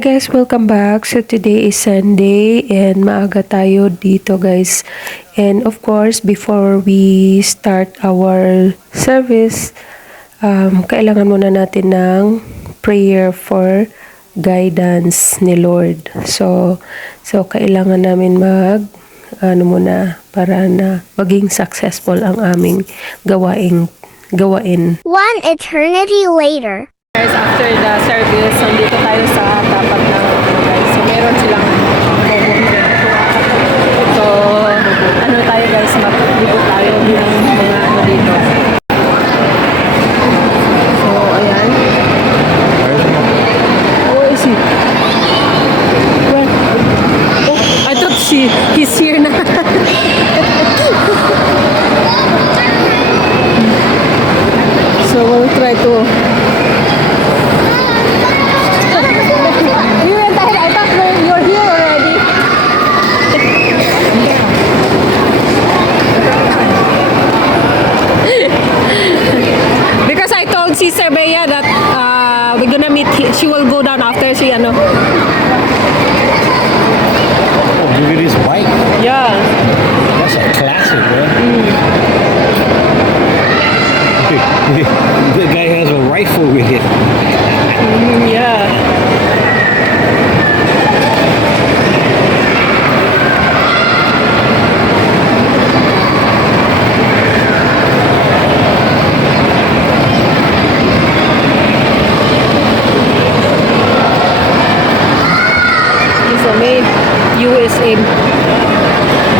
Hi guys, welcome back. So today is Sunday and maaga tayo dito guys. And of course, before we start our service, kailangan muna natin ng prayer for guidance ni Lord. So kailangan namin muna para na maging successful ang aming gawain. One eternity later. Guys, after the service, nandito tayo sa tapat ng guys. So, meron silang so, ano tayo guys, maglibot tayo ng mga ano dito. So, ayan. Oh, is he? Well, oh, I thought he's here na. So, we'll try to si Sir Bea that we're gonna meet. She will go down after she ano. Oh, look at his bike. Yeah. That's a classic, man. The guy has a rifle with it. Yeah. USA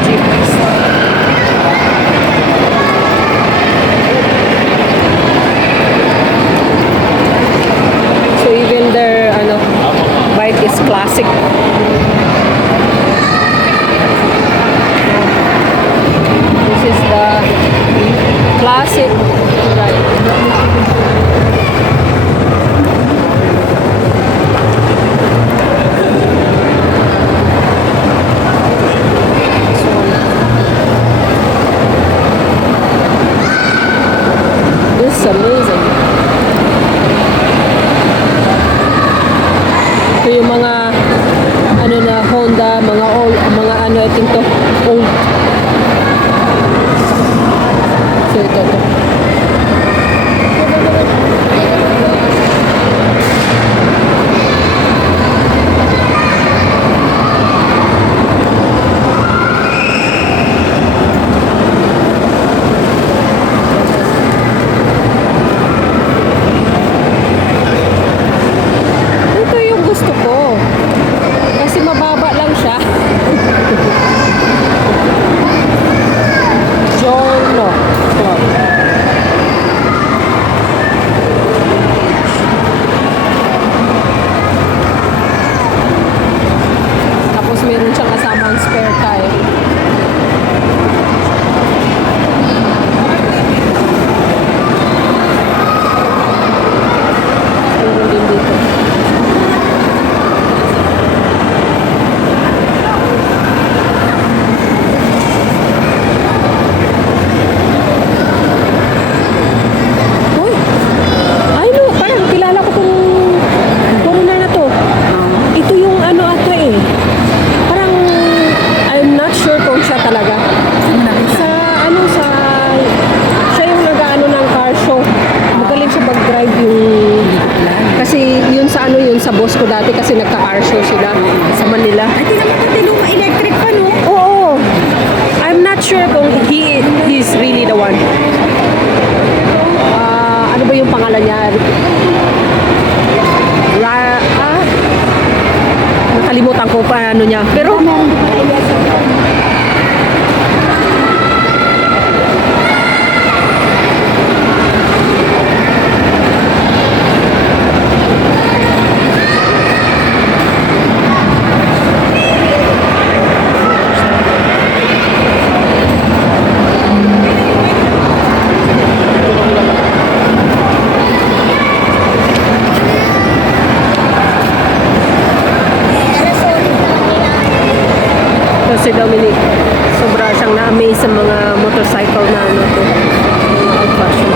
Jeep. So even their bike is classic. This is the classic ride. Amazing. Ito yung mga Honda, mga old, mga ito old. So ito. Sa boss ko dati kasi nagka-car show sila sa Manila. Ay, di naman pati nung electric pa, no? Oo. I'm not sure kung he's really the one. Ano ba yung pangalan niya? Nakalimutan ko pa ano niya. Pero si Dominic, sobra siyang na-amaze sa mga motorcycle na to, mga old fashion.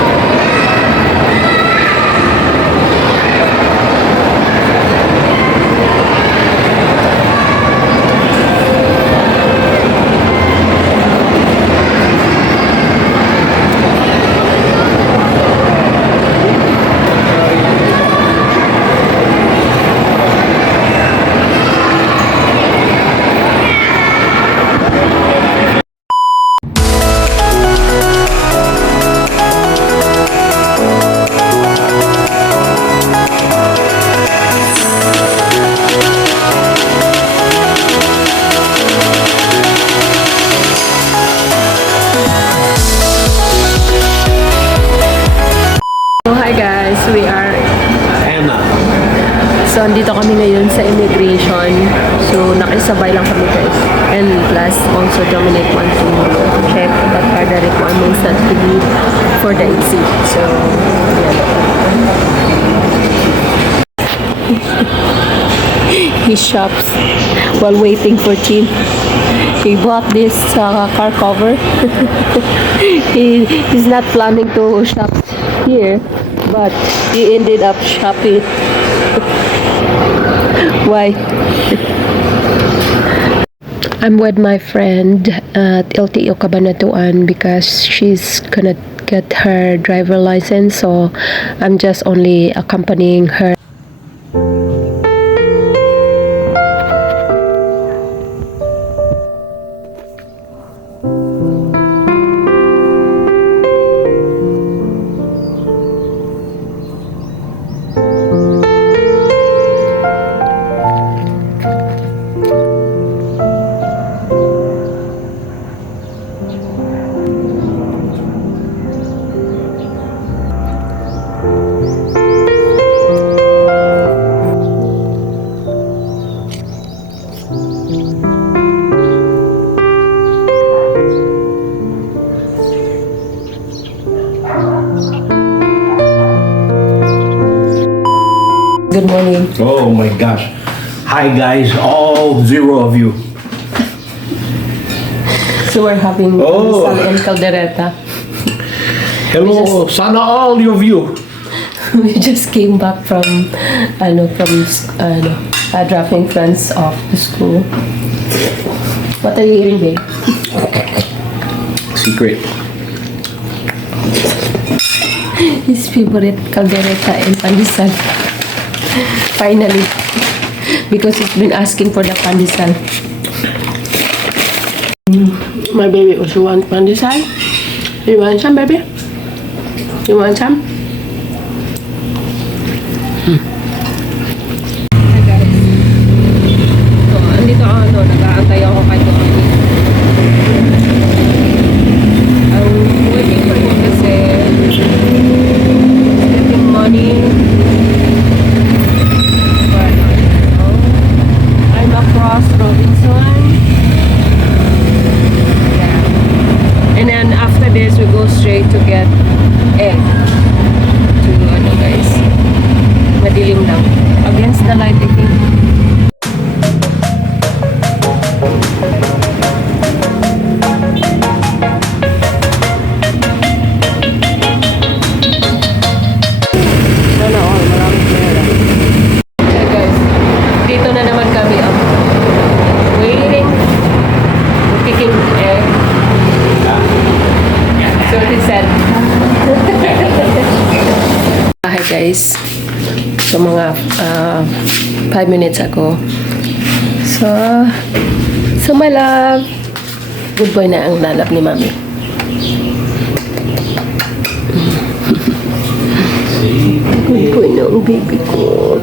andito kami ngayon sa immigration. So, nakisabay lang kami guys. And plus, also Dominic wants to check what are the requirements that we need for the exit. So, he shops while waiting for Chin. He bought this car cover. He's not planning to shop here, but he ended up shopping. Why? I'm with my friend at LTO Cabanatuan because she's gonna get her driver license, so I'm just only accompanying her. Good morning. Oh my gosh. Hi guys, all 0 of you. So we're having Oh. sal and caldereta. Hello, sana all of you. We just came back from dropping friends off to school. What are you eating, babe? Secret. His favorite caldereta and pandesal. Finally, because he's been asking for the pandesal. My baby also want pandesal. You want some, baby? You want some? Hi guys. So, andito ako, nag-aantay ako kay Tony. I'm waiting for him kasi getting money. But, I'm across Robinson. Yeah. And then after this, we go straight to get egg. To guys. Madilim lang. Against the light, I think. Okay guys, dito na naman kami. Waiting. Picking egg. So he said. Hi guys. So mga 5 minutes ago. So my love. Good boy na ang lalap ni mami. Good boy na ang baby ko.